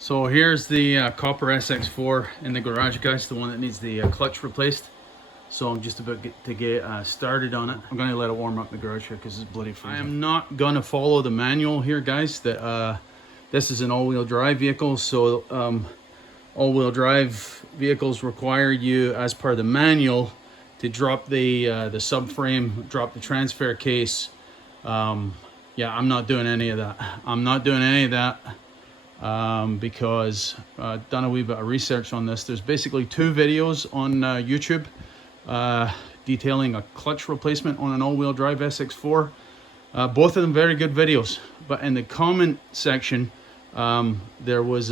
So here's the copper SX4 in the garage, guys, the one that needs the clutch replaced. So I'm just about to get started on it. I'm going to let it warm up in the garage here because it's bloody freezing. I am not going to follow the manual here, guys. That this is an all-wheel drive vehicle, so all-wheel drive vehicles require you, as per the manual, to drop the subframe, drop the transfer case. Yeah, I'm not doing any of that. I'm not doing any of that. Because I've done a wee bit of research on this. There's basically two videos on YouTube detailing a clutch replacement on an all-wheel drive SX4. Both of them very good videos, but in the comment section there was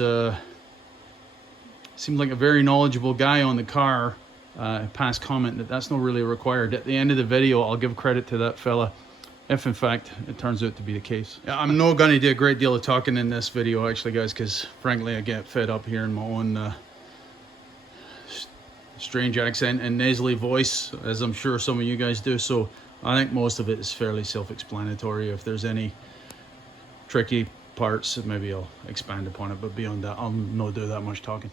seemed like a very knowledgeable guy on the car passed comment that that's not really required. At the end of the video, I'll give credit to that fella if in fact it turns out to be the case. I'm not going to do a great deal of talking in this video actually, guys, because frankly I get fed up hearing my own strange accent and nasally voice, as I'm sure some of you guys do. So I think most of it is fairly self-explanatory. If there's any tricky parts, maybe I'll expand upon it, but beyond that I'll not do that much talking.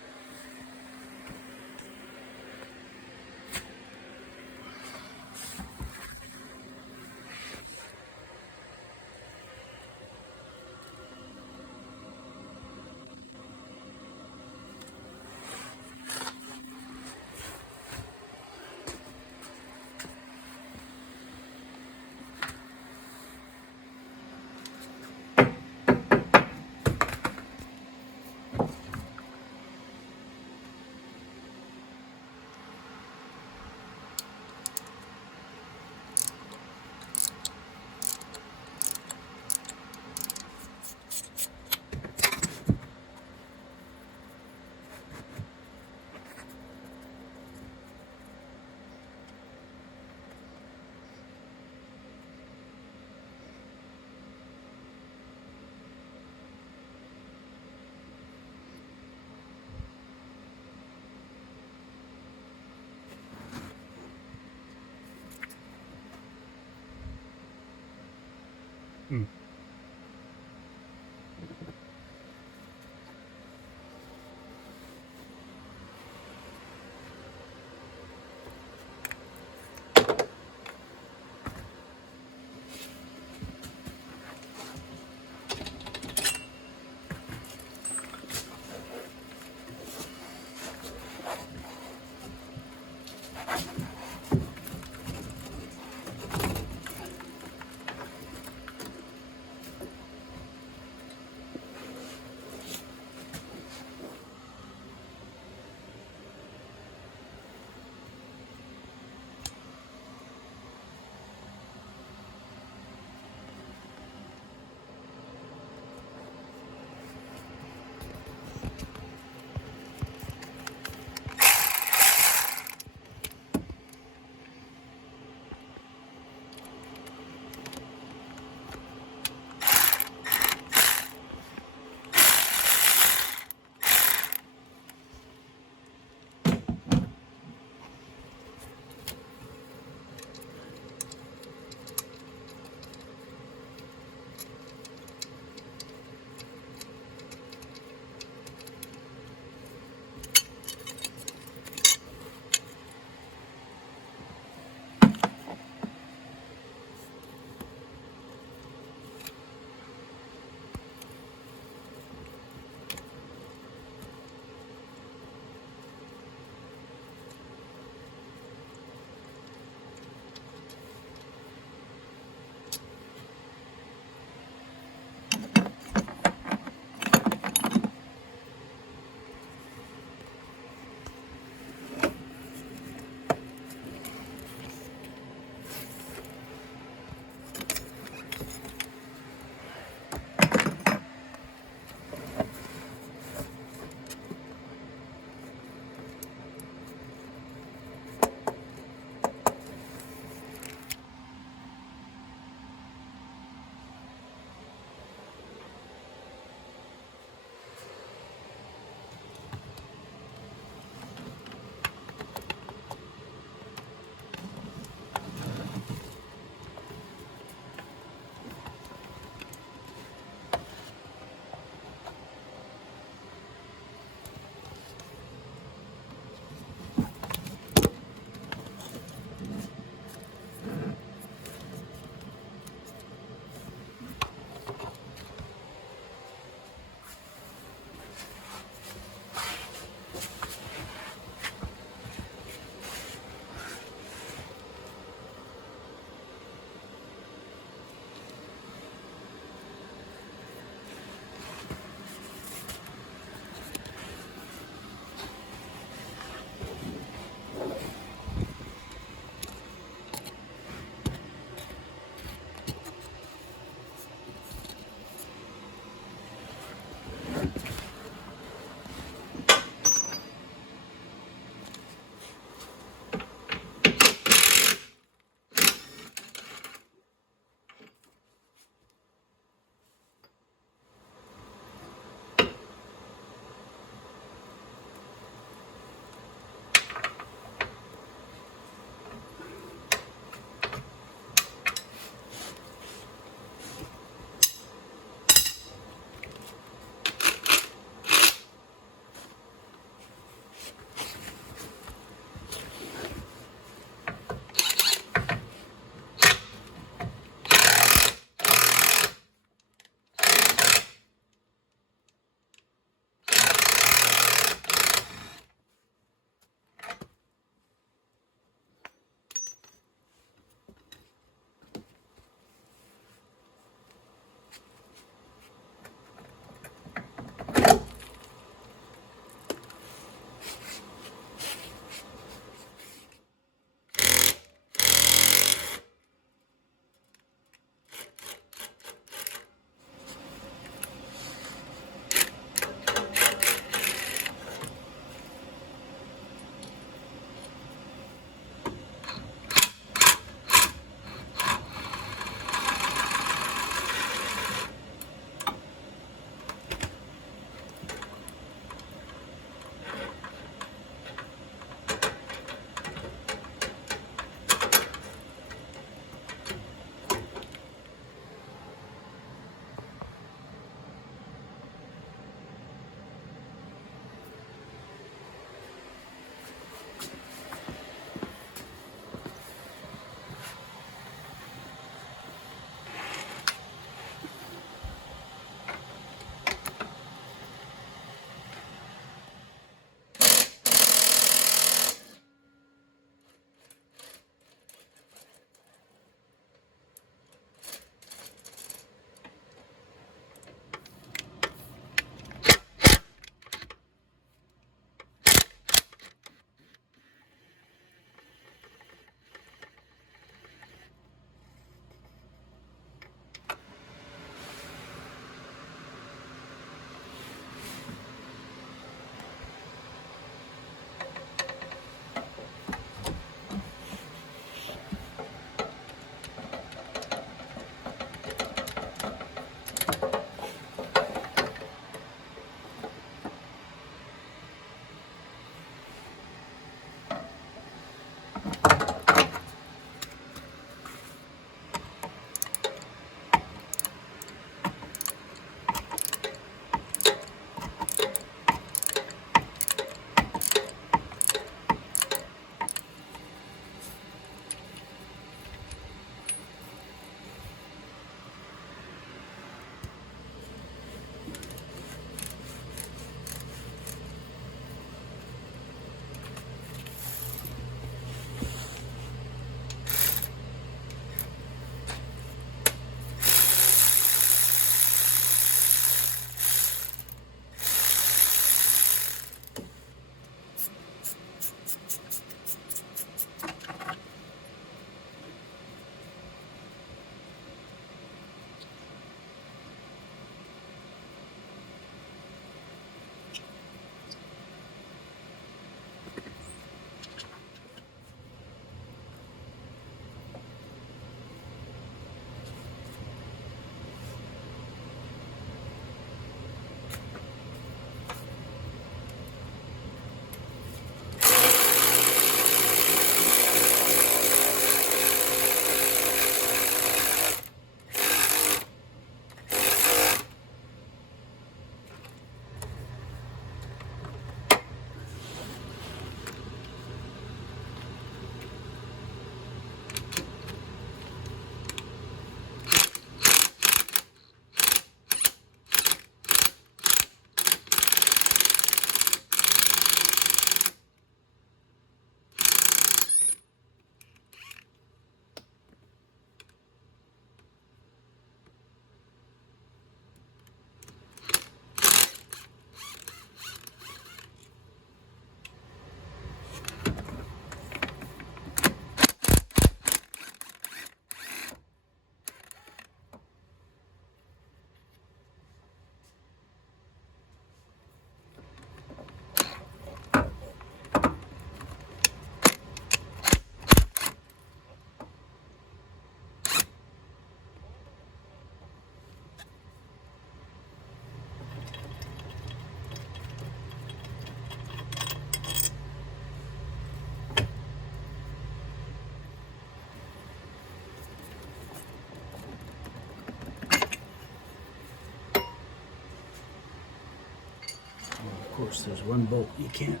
course, there's one bolt you can't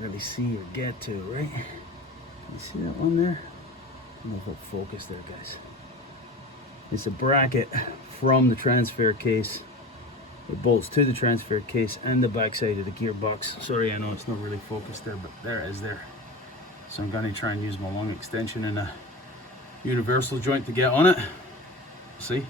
really see or get to, right? You see that one there? I don't know if it'll focus there, guys. It's a bracket from the transfer case. It bolts to the transfer case and the backside of the gearbox. Sorry, I know it's not really focused there, but there it is there. So I'm going to try and use my long extension and a universal joint to get on it. See?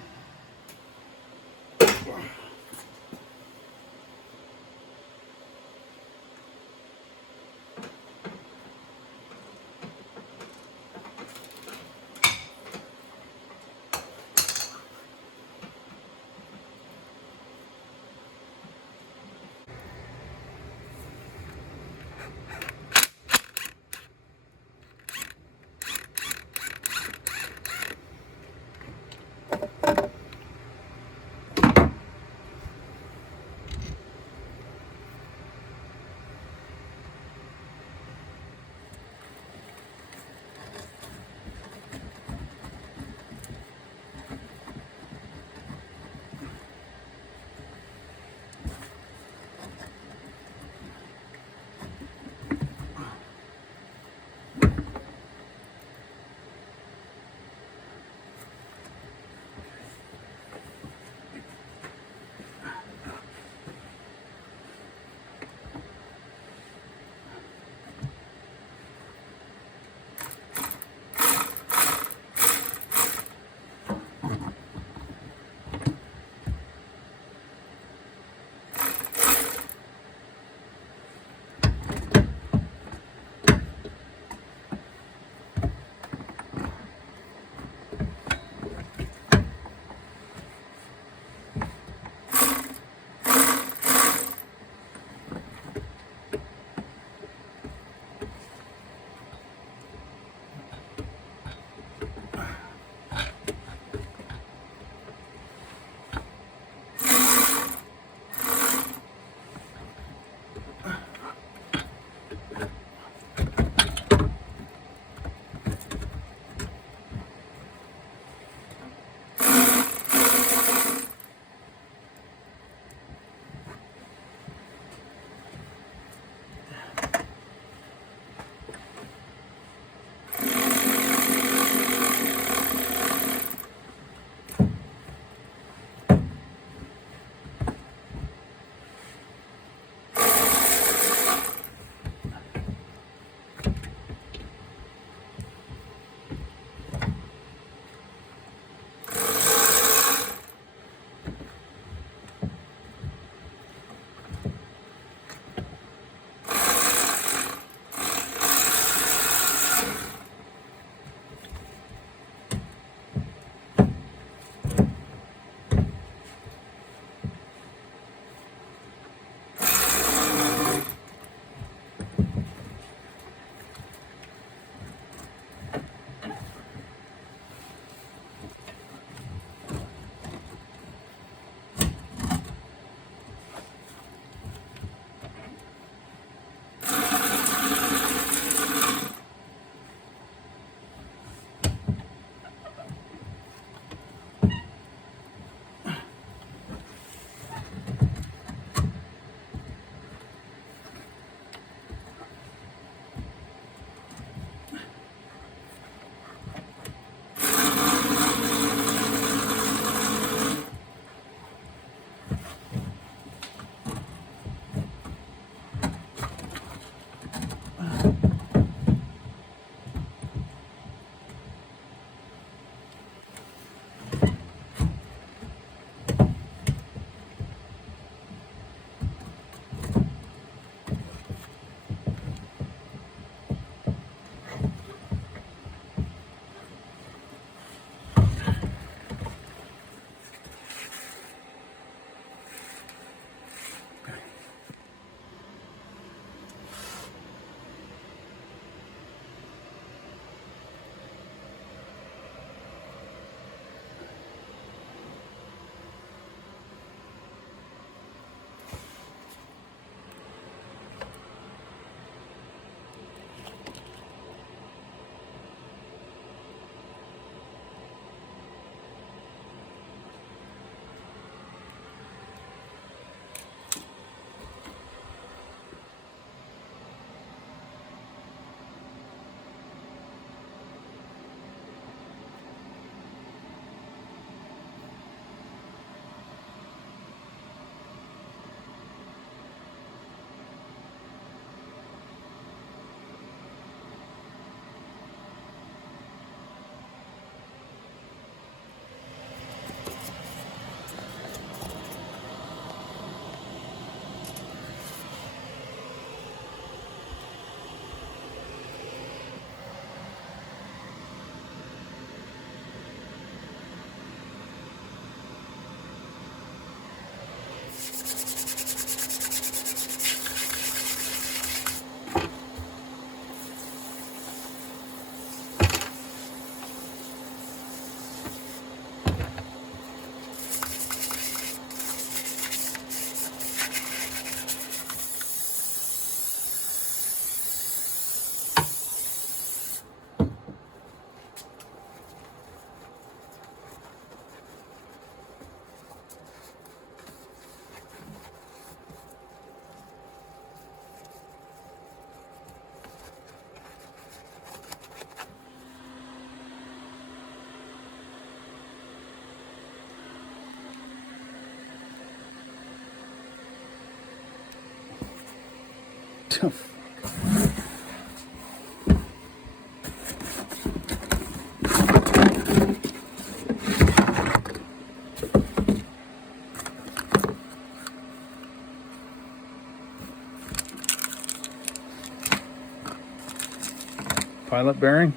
Pilot bearing.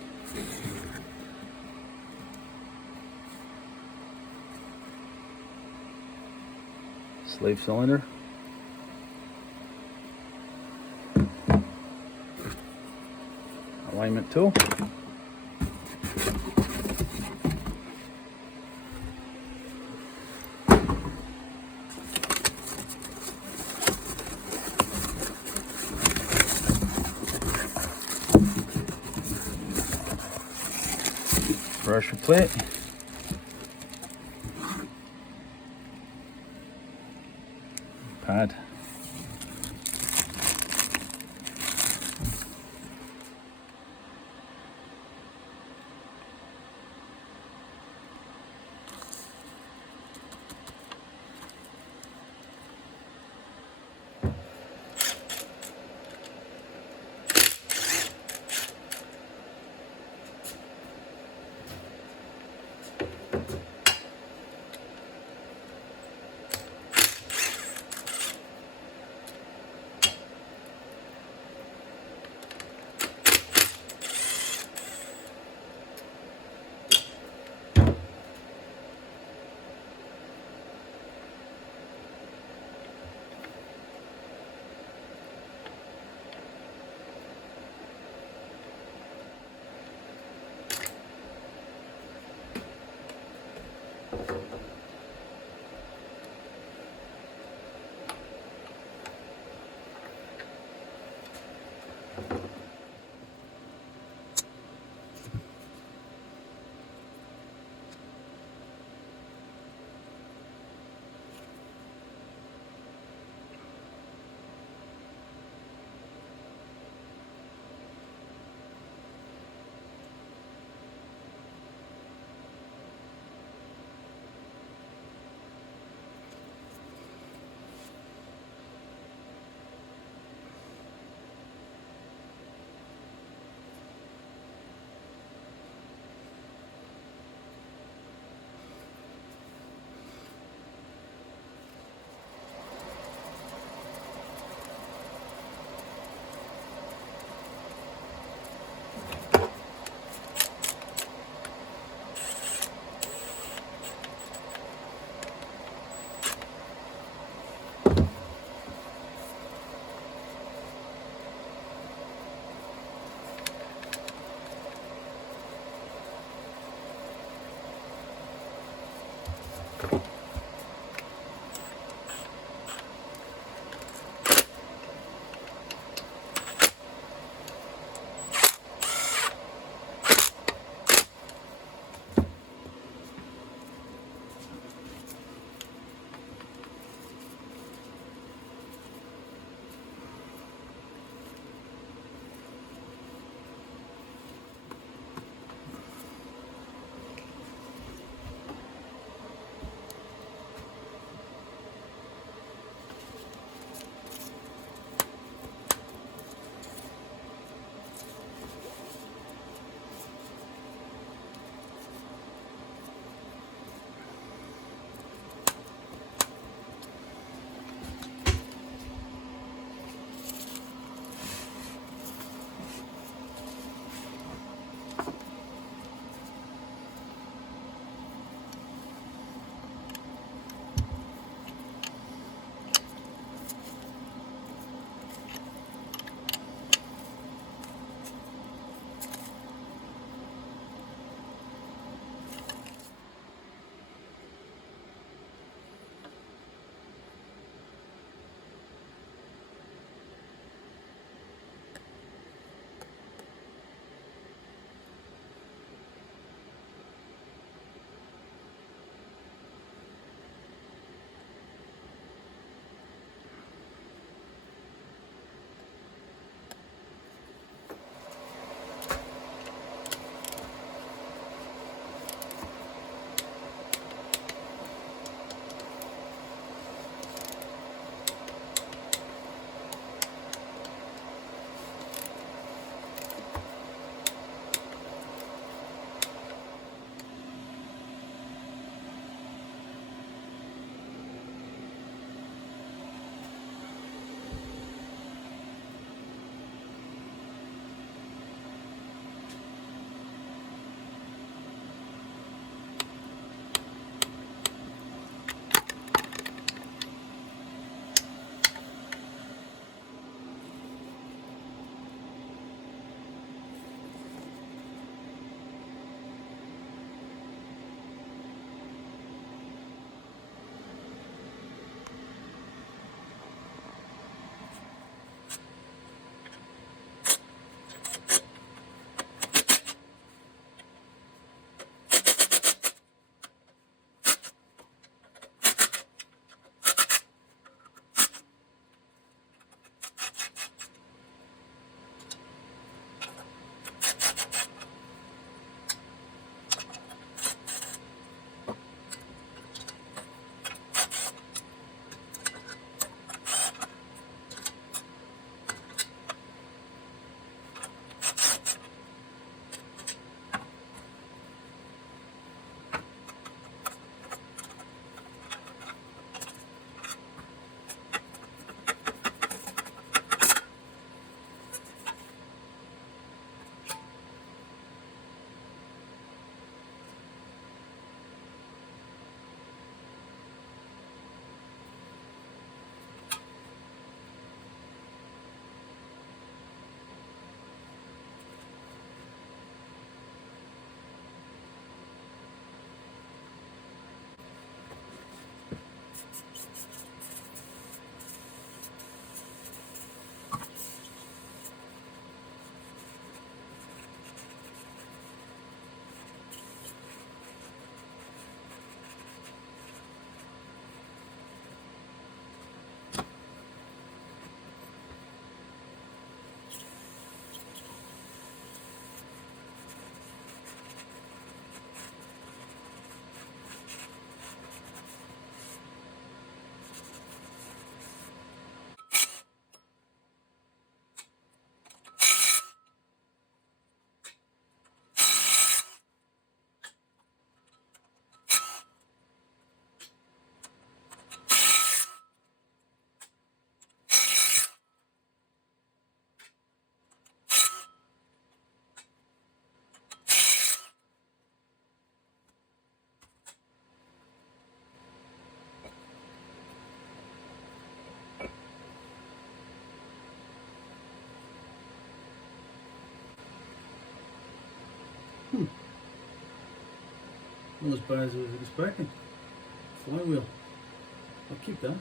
Slave cylinder. Alignment tool. Brusher plate. Pad. Not as bad as I was expecting. Flywheel. I'll keep that.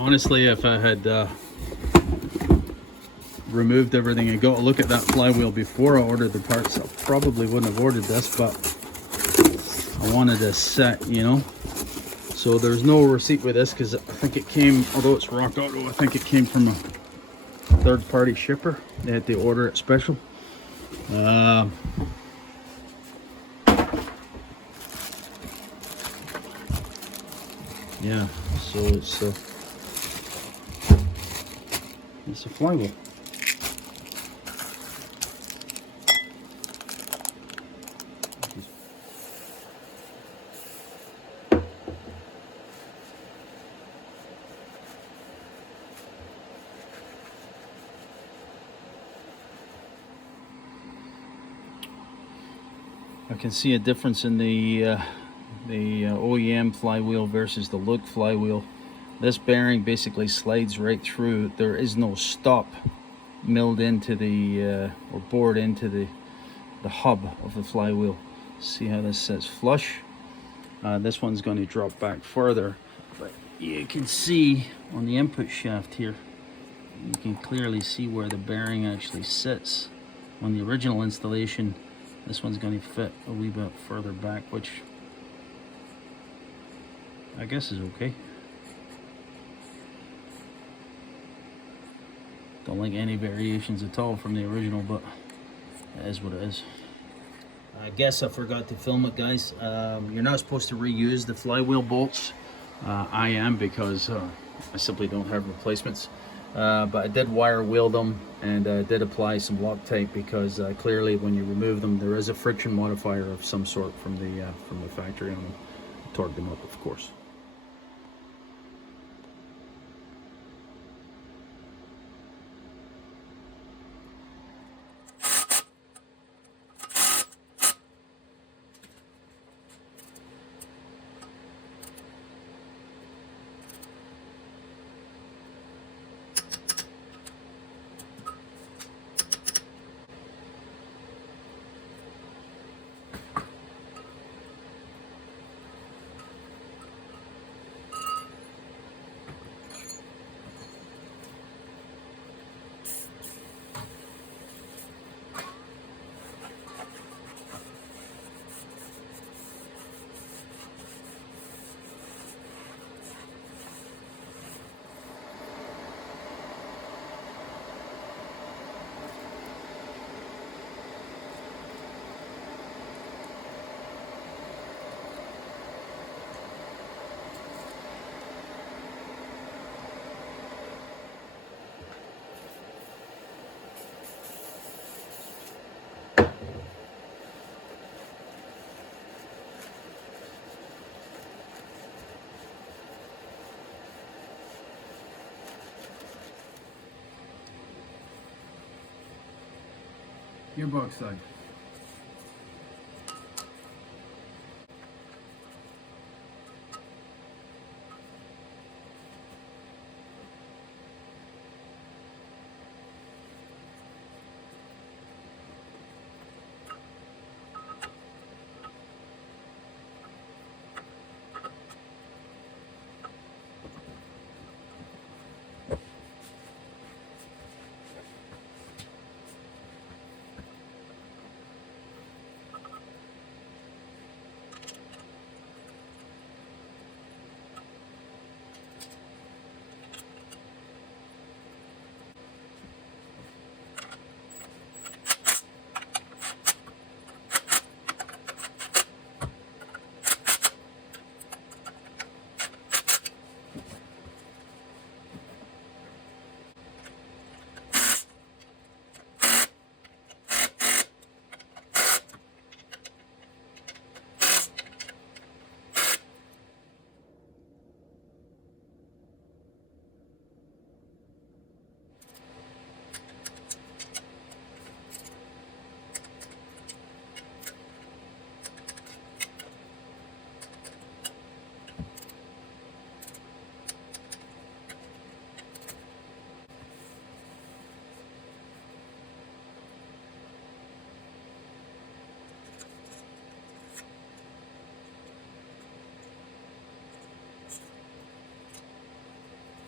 Honestly, if I had removed everything and got a look at that flywheel before I ordered the parts, I probably wouldn't have ordered this, but I wanted a set, you know. So there's no receipt with this because I think it came, although it's Rock Auto, I think it came from a third-party shipper. They had to order it special. Yeah, so it's a flywheel. I can see a difference in the OEM flywheel versus the Look flywheel. This bearing basically slides right through. There is no stop milled into the or bored into the hub of the flywheel. See how this sits flush? This one's going to drop back further, but you can see on the input shaft here, you can clearly see where the bearing actually sits. On the original installation, this one's going to fit a wee bit further back, which I guess is okay. Don't like any variations at all from the original, but it is what it is. I guess I forgot to film it, guys. You're not supposed to reuse the flywheel bolts. I am, because I simply don't have replacements. But I did wire wheel them, and did apply some Loctite, because clearly when you remove them, there is a friction modifier of some sort from the factory on them. Torqued them up, of course. gearbox side.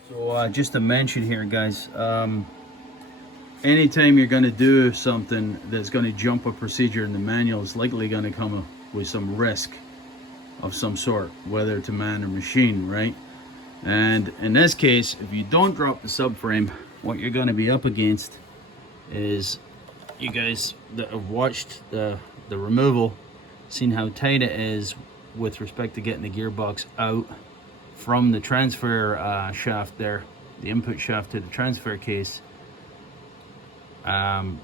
So just to mention here, guys, anytime you're going to do something that's going to jump a procedure in the manual, it's likely going to come with some risk of some sort, whether to man or machine, right? And in this case, if you don't drop the subframe, what you're going to be up against is, you guys that have watched the removal, seen how tight it is with respect to getting the gearbox out from the transfer shaft there, the input shaft to the transfer case,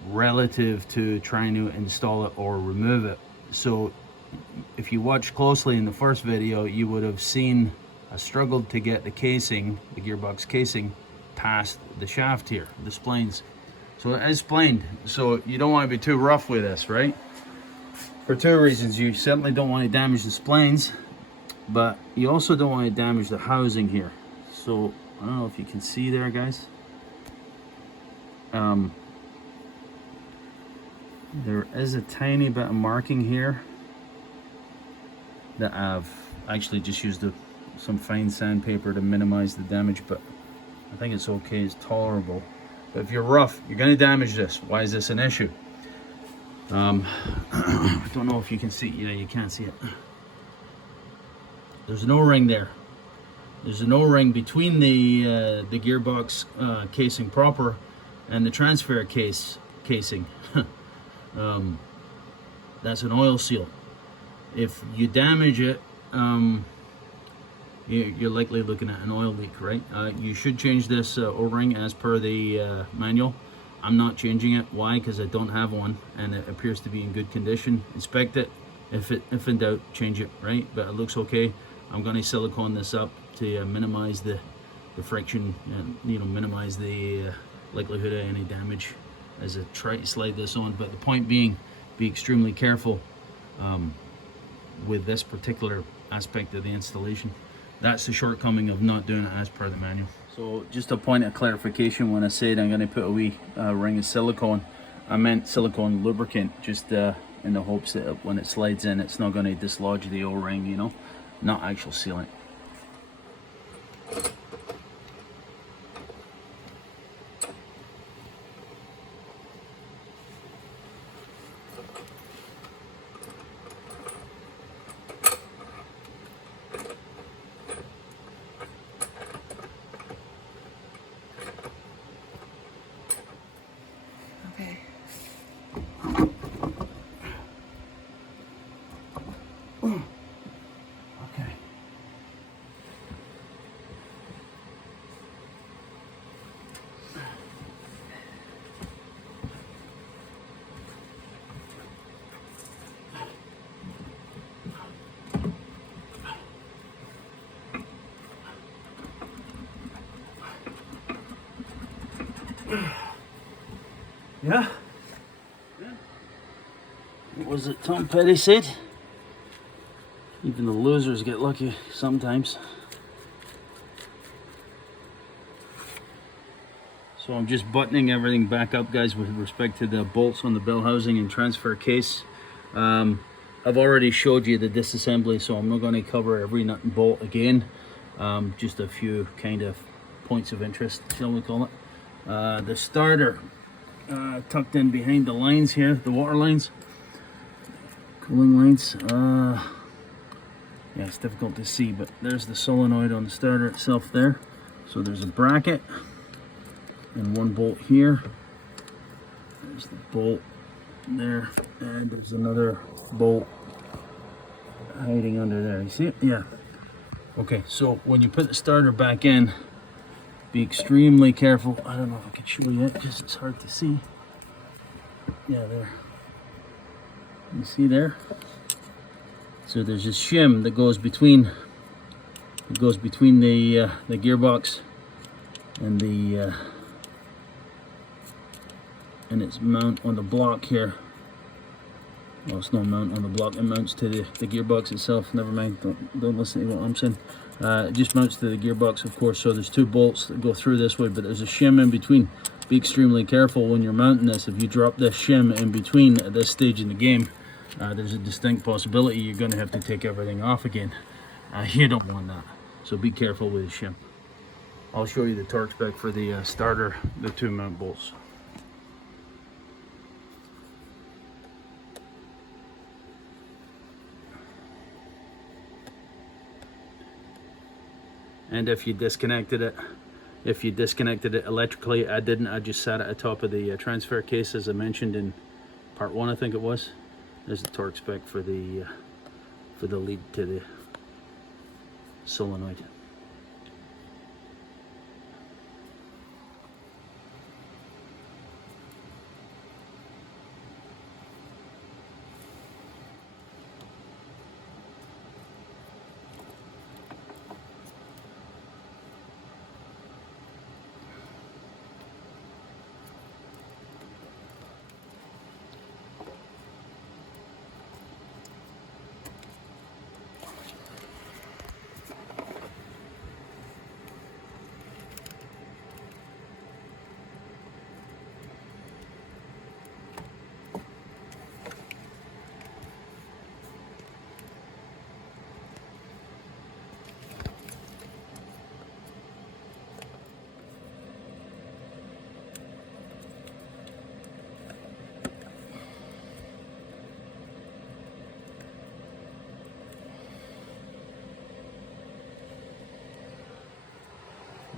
relative to trying to install it or remove it. So if you watch closely in the first video, you would have seen I struggled to get the casing, the gearbox casing, past the shaft here, the splines. So it is splined, so you don't want to be too rough with this, right? For two reasons. You certainly don't want to damage the splines, but you also don't want to damage the housing here. So I don't know if you can see there, guys. There is a tiny bit of marking here that I've actually just used some fine sandpaper to minimize the damage, but I think it's okay, it's tolerable. But if you're rough, you're going to damage this. Why is this an issue? I don't know if you can see. Yeah, you can't see it. There's an O-ring there. There's an O-ring between the gearbox casing proper and the transfer casing. That's an oil seal. If you damage it, you're likely looking at an oil leak, right? You should change this O-ring as per the manual. I'm not changing it. Why? Because I don't have one and it appears to be in good condition. Inspect it. If in doubt, change it, right? But it looks okay. I'm going to silicone this up to minimize the friction and, you know, minimize the likelihood of any damage as I try to slide this on. But the point being, be extremely careful with this particular aspect of the installation. That's the shortcoming of not doing it as per the manual. So just a point of clarification, when I said I'm going to put a wee ring of silicone, I meant silicone lubricant, just in the hopes that when it slides in, it's not going to dislodge the O-ring, you know, not actual sealant. Yeah. What was it Tom Petty said? Even the losers get lucky sometimes. So I'm just buttoning everything back up, guys, with respect to the bolts on the bell housing and transfer case. I've already showed you the disassembly, so I'm not going to cover every nut and bolt again. Just a few kind of points of interest, shall we call it. The starter tucked in behind the lines here, the water lines, cooling lines. Yeah, it's difficult to see, but there's the solenoid on the starter itself there. So there's a bracket and one bolt here. There's the bolt there, and there's another bolt hiding under there. You see it? Yeah. Okay, so when you put the starter back in, be extremely careful. I don't know if I can show you it because it's hard to see. Yeah, there. You see there? So there's a shim that goes between. It goes between the gearbox and the and its mount on the block here. Well, it's not mount on the block, it mounts to the gearbox itself. Never mind, don't listen to what I'm saying. It just mounts to the gearbox, of course. So there's two bolts that go through this way, but there's a shim in between. Be extremely careful when you're mounting this. If you drop this shim in between at this stage in the game, there's a distinct possibility you're going to have to take everything off again. You don't want that, so be careful with the shim. I'll show you the torque spec for the starter, the two mount bolts. And if you disconnected it electrically, I didn't. I just sat at the top of the transfer case, as I mentioned in part 1, I think it was. There's the torque spec for the lead to the solenoid.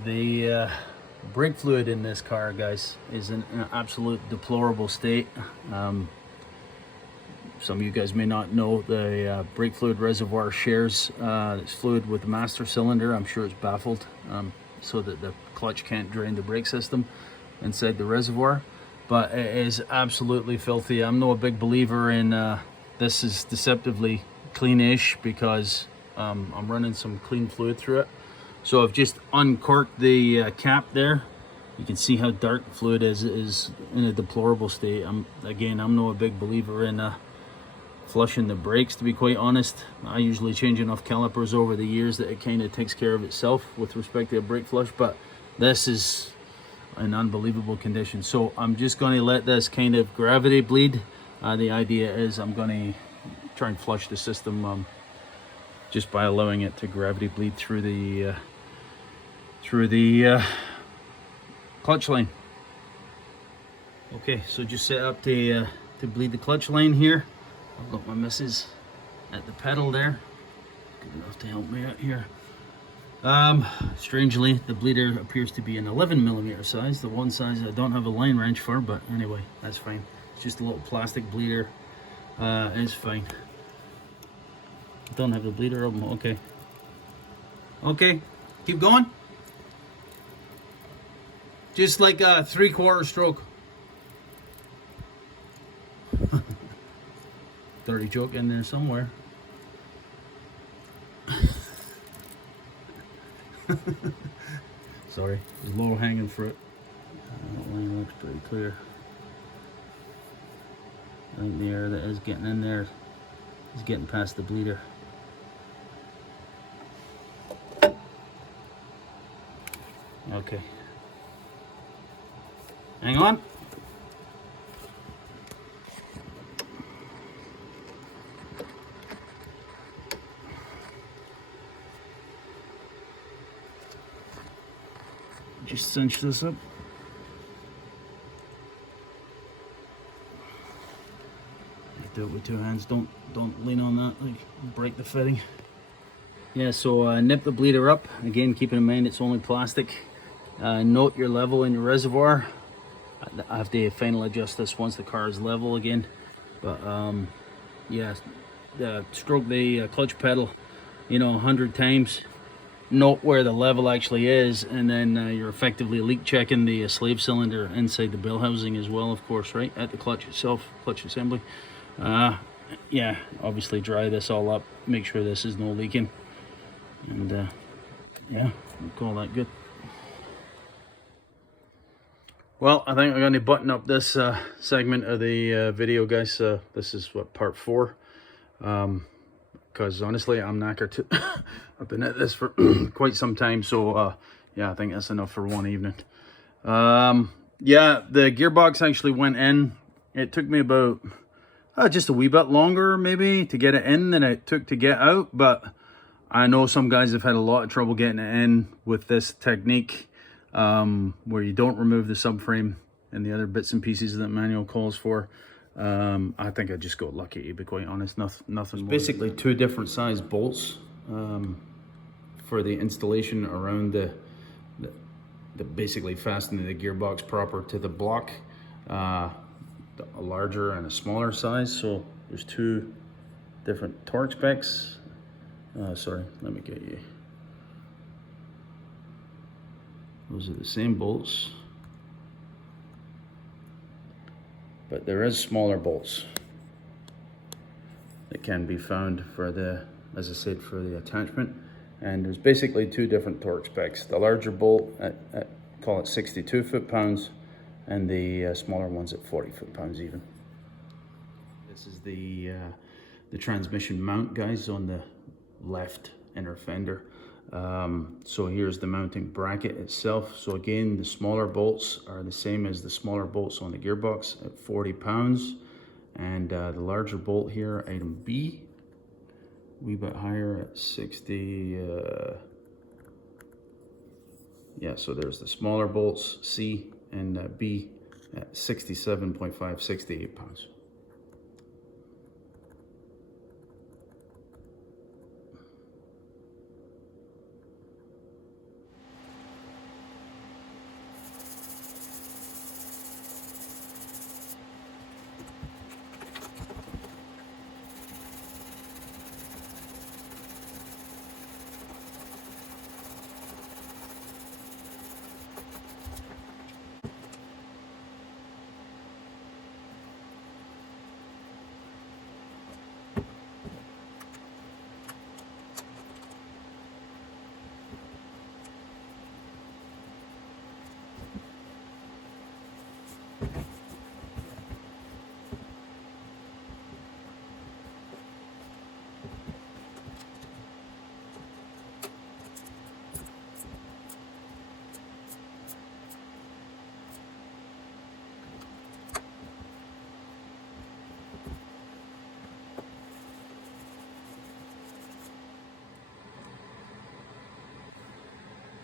The brake fluid in this car, guys, is in an absolute deplorable state. Some of you guys may not know the brake fluid reservoir shares its fluid with the master cylinder. I'm sure it's baffled so that the clutch can't drain the brake system inside the reservoir, but it is absolutely filthy. I'm not a big believer in this is deceptively cleanish because I'm running some clean fluid through it. So I've just uncorked the cap there. You can see how dark the fluid is in a deplorable state. I'm not a big believer in flushing the brakes, to be quite honest. I usually change enough calipers over the years that it kind of takes care of itself with respect to a brake flush, but this is in unbelievable condition. So I'm just going to let this kind of gravity bleed. The idea is I'm going to try and flush the system just by allowing it to gravity bleed through the clutch line. Okay, so just set up to bleed the clutch line here. I've got my missus at the pedal there, good enough to help me out here. Strangely, the bleeder appears to be an 11mm size, the one size I don't have a line wrench for, but anyway, that's fine. It's just a little plastic bleeder. It's fine. Don't have the bleeder of them. Okay. Okay, keep going. Just like a 3/4 stroke. 30 choke in there somewhere. Sorry, there's low hanging fruit. That line looks pretty clear. I think the air that is getting in there is getting past the bleeder. Okay. Hang on. Just cinch this up. Do it with two hands. Don't lean on that, like break the fitting. Yeah, so nip the bleeder up. Again, keeping in mind it's only plastic. Note your level in your reservoir. I have to final adjust this once the car is level again. But yeah, stroke the clutch pedal, you know, 100 times. Note where the level actually is, and then you're effectively leak checking the slave cylinder inside the bell housing as well, of course, right at the clutch itself, clutch assembly. Yeah, obviously dry this all up, make sure this is no leaking, and yeah, we'll call that good. Well, I think I'm going to button up this segment of the video, guys. This is what, part 4. Because honestly, I'm knackered too. I've been at this for quite some time, so yeah, I think that's enough for one evening. Yeah, the gearbox actually went in. It took me about just a wee bit longer maybe to get it in than it took to get out, but I know some guys have had a lot of trouble getting it in with this technique, where you don't remove the subframe and the other bits and pieces that manual calls for. I think I just got lucky, to be quite honest. Nothing more. Basically, two different size bolts for the installation around the basically fastening the gearbox proper to the block. A larger and a smaller size. So there's two different torque specs. Sorry, let me get you. Those are the same bolts, but there is smaller bolts that can be found for the, as I said, for the attachment. And there's basically two different torque specs. The larger bolt at call it 62 foot-pounds, and the smaller ones at 40 foot-pounds even. This is the transmission mount, guys, on the left inner fender. So here's the mounting bracket itself. So again, the smaller bolts are the same as the smaller bolts on the gearbox at 40 pounds. And the larger bolt here, item B, a wee bit higher at 60. Yeah, so there's the smaller bolts, C and B at 67.5, 68 pounds.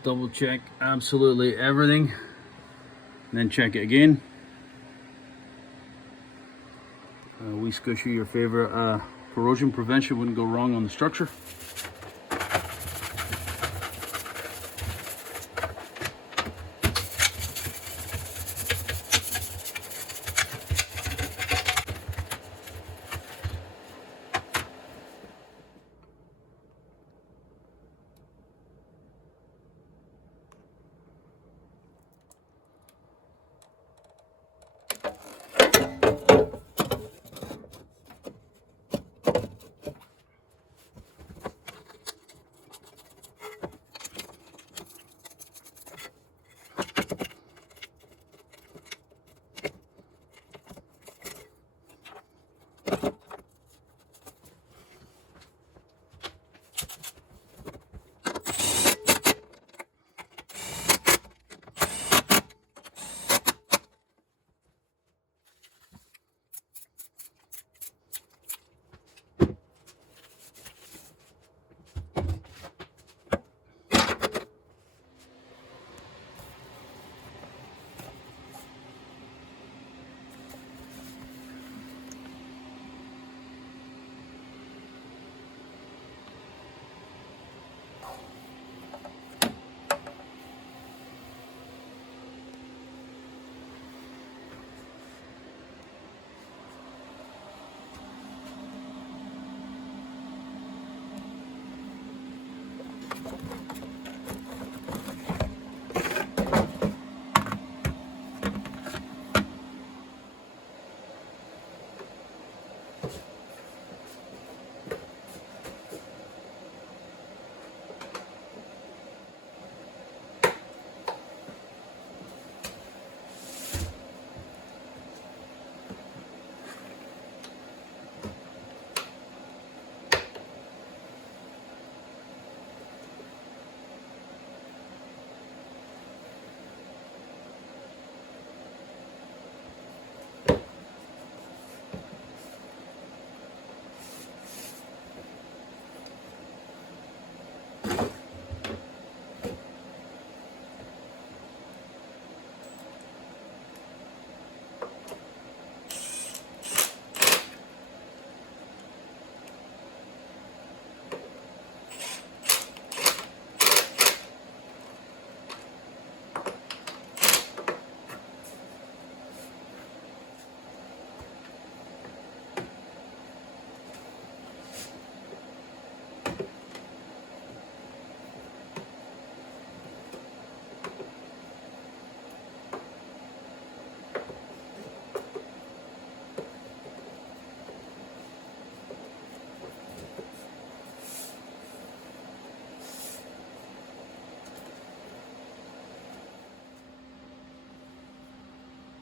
Double check absolutely everything, and then check it again. Wee squishy, your favorite corrosion prevention, wouldn't go wrong on the structure.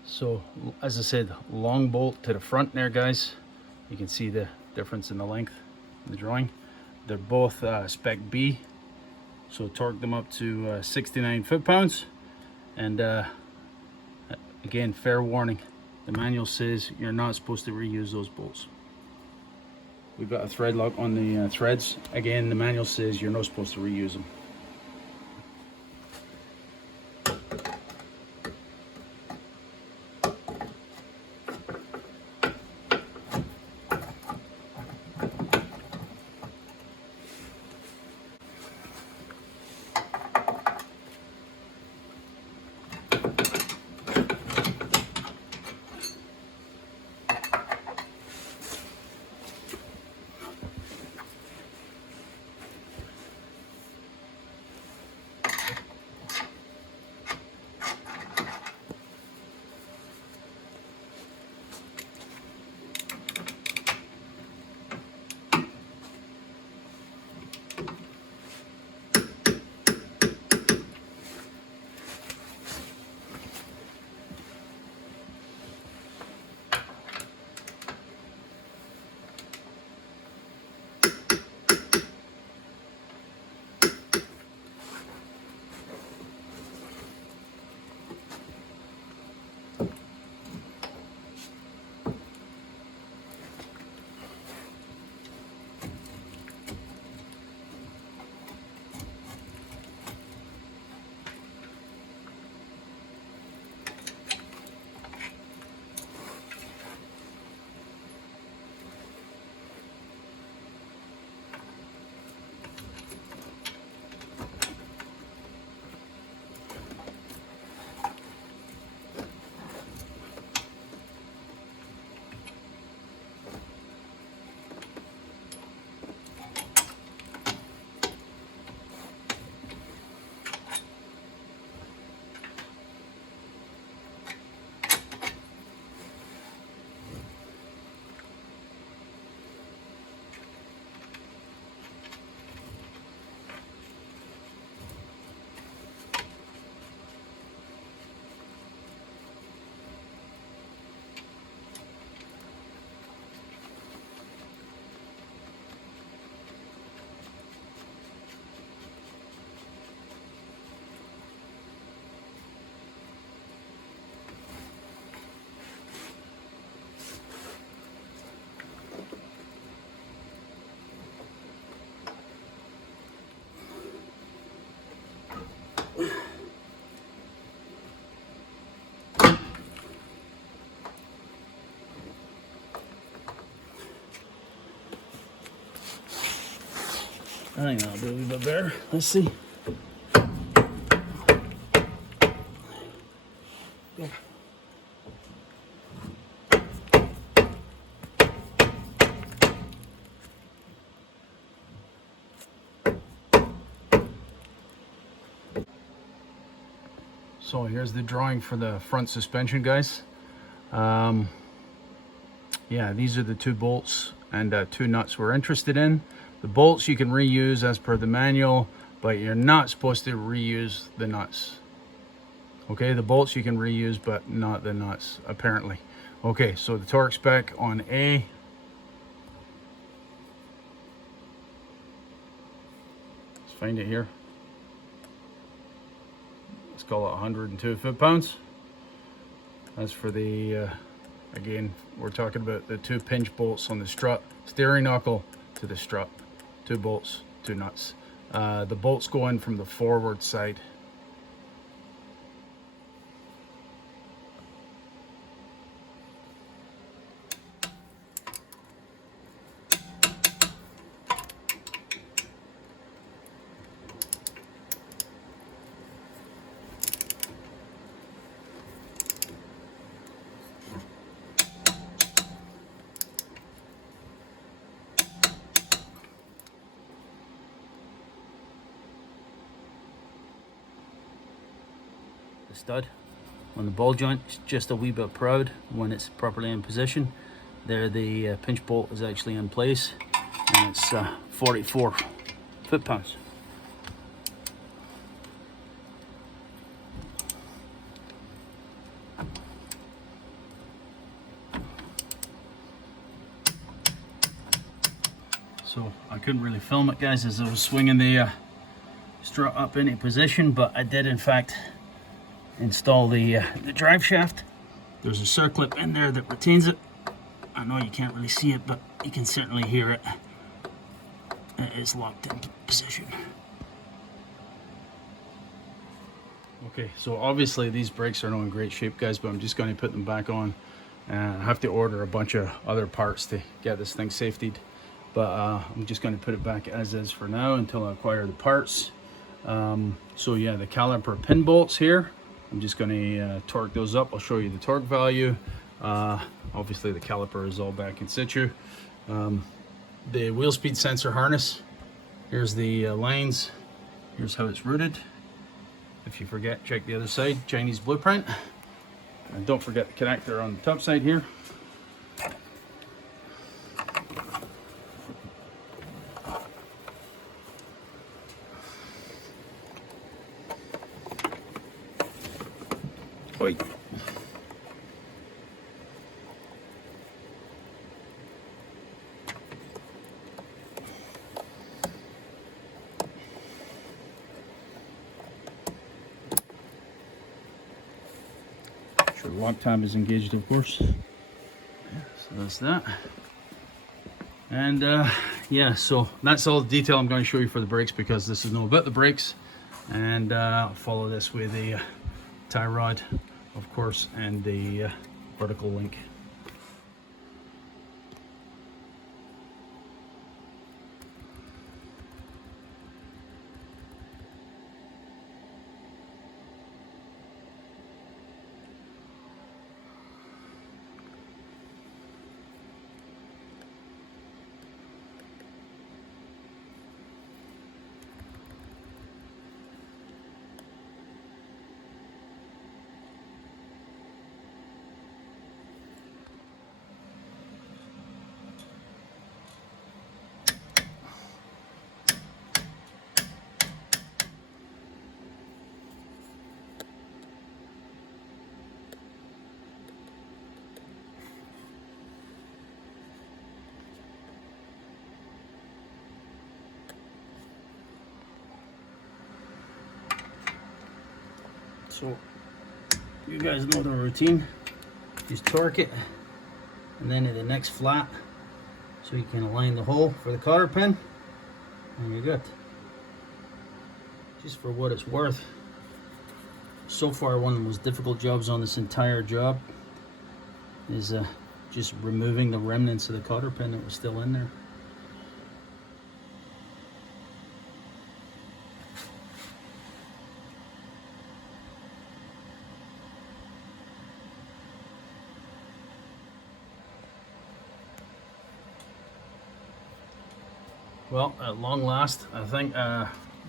So as I said, long bolt to the front there, guys. You can see the difference in the length in the drawing. They're both spec B, so torque them up to 69 foot-pounds. And again, fair warning, the manual says you're not supposed to reuse those bolts. We've got a thread lock on the threads. Again, the manual says you're not supposed to reuse them. I think that'll be a little bit better. Let's see. Go. So here's the drawing for the front suspension, guys. Yeah, these are the 2 bolts and 2 nuts we're interested in. The bolts you can reuse as per the manual, but you're not supposed to reuse the nuts. Okay, the bolts you can reuse, but not the nuts, apparently. Okay, so the torque spec on A. Let's find it here. Let's call it 102 foot-pounds. That's for the, again, we're talking about the 2 pinch bolts on the strut, steering knuckle to the strut. 2 bolts, 2 nuts. The bolts go in from the forward side. The stud on the ball joint is just a wee bit proud when it's properly in position. There the pinch bolt is actually in place, and it's 44 foot-pounds. So I couldn't really film it, guys, as I was swinging the strut up into position, but I did in fact install the drive shaft. There's a circlip in there that retains it. I know you can't really see it, but you can certainly hear it. It is locked in position. Okay, so obviously these brakes are not in great shape, guys, but I'm just going to put them back on. I have to order a bunch of other parts to get this thing safetied, but I'm just going to put it back as is for now until I acquire the parts. So yeah, the caliper pin bolts here, I'm just going to torque those up. I'll show you the torque value. Obviously the caliper is all back in situ. The wheel speed sensor harness, here's the lines, here's how it's routed. If you forget, check the other side, Chinese blueprint. And don't forget the connector on the top side here. Oi. Sure, lock tab is engaged, of course. Yeah, so that's that. And yeah, so that's all the detail I'm going to show you for the brakes, because this is no about the brakes. And I'll follow this with the tie rod, of course, and the vertical link. So you guys know the routine. Just torque it, and then to the next flat, so you can align the hole for the cotter pin, and you're good. Just for what it's worth, so far one of the most difficult jobs on this entire job is just removing the remnants of the cotter pin that was still in there. Well, at long last, I think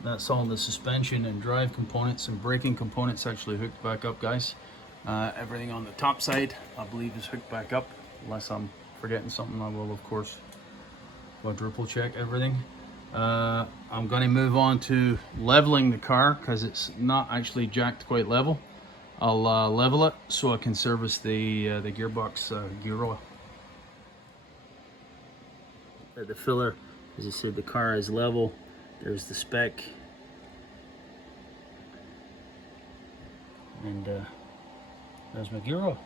that's all the suspension and drive components and braking components actually hooked back up, guys. Everything on the top side, I believe, is hooked back up. Unless I'm forgetting something, I will, of course, quadruple check everything. I'm going to move on to leveling the car because it's not actually jacked quite level. I'll level it so I can service the gearbox gear oil. The filler, as I said, the car is level. There's the spec, and there's my gear oil.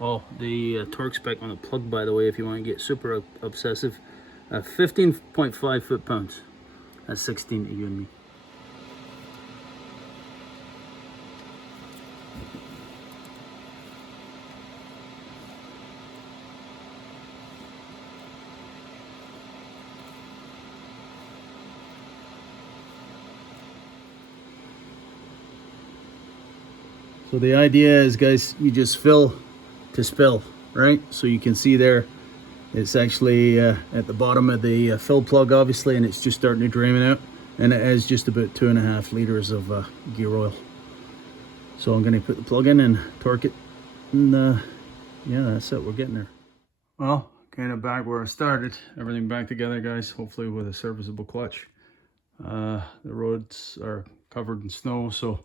Oh, the torque spec on the plug, by the way, if you want to get super obsessive, 15.5 foot-pounds. That's 16 to you and me. So the idea is, guys, you just fill to spill, right? So you can see there, it's actually at the bottom of the fill plug, obviously, and it's just starting to drain out, and it has just about 2.5 liters of gear oil. So I'm going to put the plug in and torque it, and yeah, that's it. We're getting there. Well, kind of back where I started. Everything back together, guys, hopefully with a serviceable clutch. The roads are covered in snow, so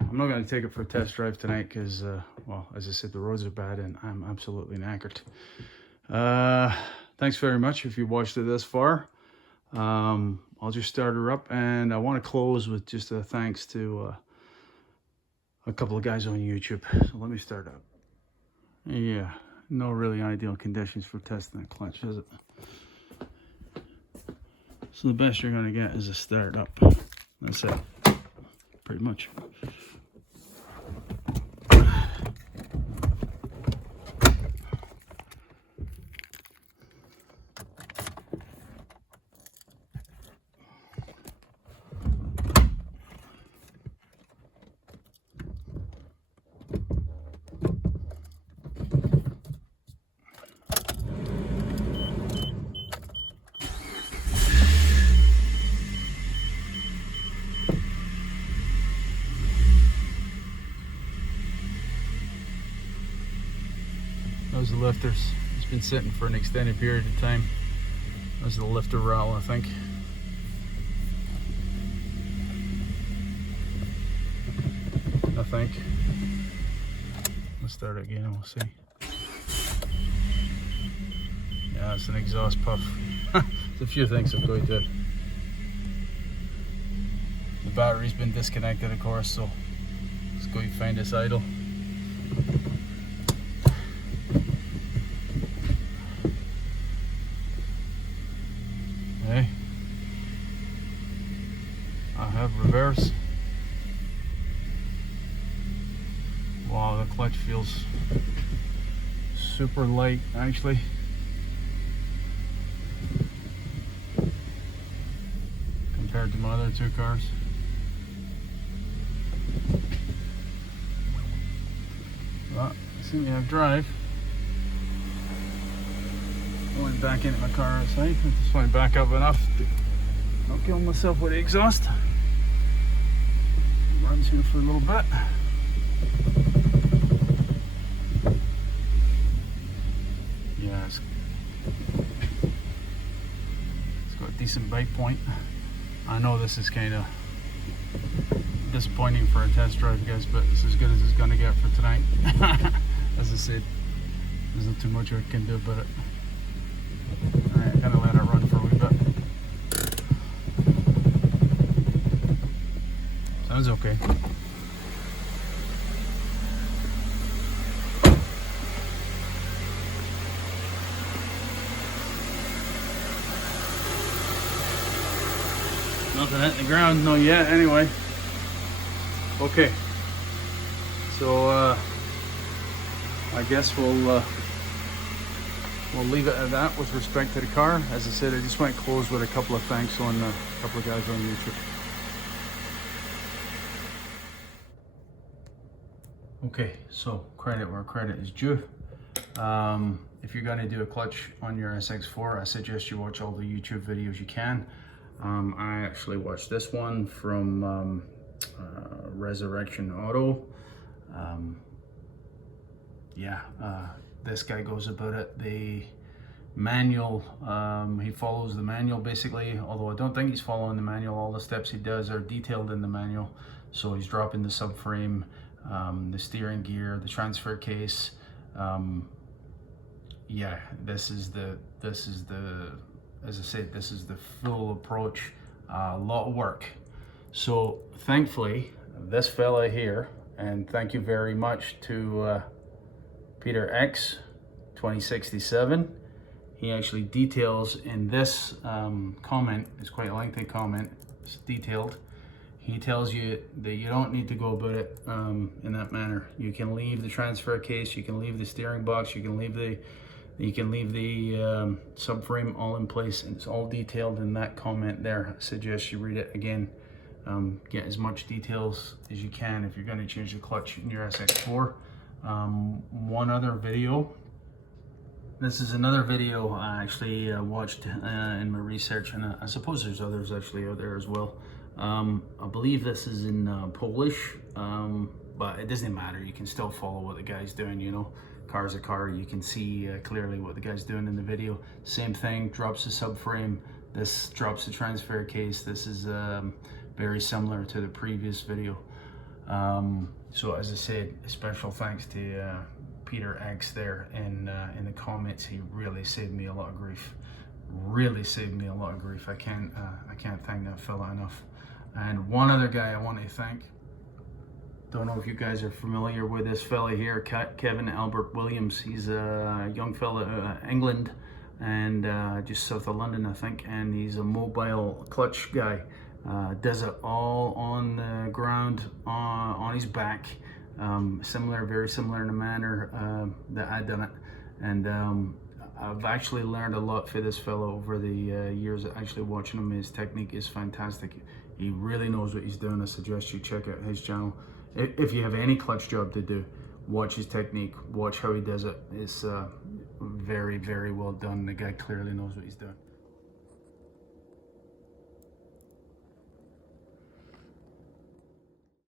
I'm not going to take it for a test drive tonight because, well, as I said, the roads are bad and I'm absolutely knackered. Thanks very much if you watched it this far. I'll just start her up, and I want to close with just a thanks to a couple of guys on YouTube. So let me start up. Yeah, no really ideal conditions for testing that clutch, is it? So the best you're going to get is a start up. That's it, pretty much. Those are the lifters. It's been sitting for an extended period of time. Those are the lifter rowel, I think. Let's start it again and we'll see. Yeah, it's an exhaust puff. There's a few things I'm going to. The battery's been disconnected, of course, so let's go find this idle. I have reverse. Wow, the clutch feels super light, actually. Compared to my other two cars. Well, I seem to have drive. I went back into my car outside. I just went back up enough to not kill myself with the exhaust. Runs here for a little bit. Yeah, it's got a decent bite point. I know this is kind of disappointing for a test drive, guys, but it's as good as it's going to get for tonight. As I said, there's not too much I can do about it. Alright, gotta let it run for a wee bit. Sounds okay. Nothing hitting the ground, no yet, anyway. Okay. So, I guess we'll leave it at that with respect to the car. As I said, I just went close with a couple of thanks on a couple of guys on YouTube. Okay, so credit where credit is due. If you're going to do a clutch on your SX4, I suggest you watch all the YouTube videos you can. I actually watched this one from Resurrection Auto. This guy goes about it. The manual, he follows the manual basically, although I don't think he's following the manual. All the steps he does are detailed in the manual. So he's dropping the subframe, the steering gear, the transfer case. Yeah, this is the, as I said, this is the full approach. A lot of work. So thankfully, this fella here, and thank you very much to Peter X 2067. He actually details in this comment, it's quite a lengthy comment, it's detailed. He tells you that you don't need to go about it in that manner. You can leave the transfer case, you can leave the steering box, you can leave the subframe all in place, and it's all detailed in that comment there. I suggest you read it again. Get as much details as you can if you're going to change the clutch in your SX4. One other video. This is another video I actually watched in my research, and I suppose there's others actually out there as well. I believe this is in Polish, but it doesn't matter. You can still follow what the guy's doing, you know. Car's a car. You can see clearly what the guy's doing in the video. Same thing, drops the subframe. This drops the transfer case. This is very similar to the previous video. So as I said, a special thanks to Peter X there in the comments. He really saved me a lot of grief. Really saved me a lot of grief. I can't thank that fella enough. And one other guy I want to thank. Don't know if you guys are familiar with this fella here, Kevin Albert Williams. He's a young fella out of England, and just south of London, I think. And he's a mobile clutch guy. Does it all on the ground, on his back. Very similar in the manner that I done it. And I've actually learned a lot for this fellow over the years actually watching him. His technique is fantastic. He really knows what he's doing. I suggest you check out his channel. If you have any clutch job to do, watch his technique, watch how he does it. It's very, very well done. The guy clearly knows what he's doing.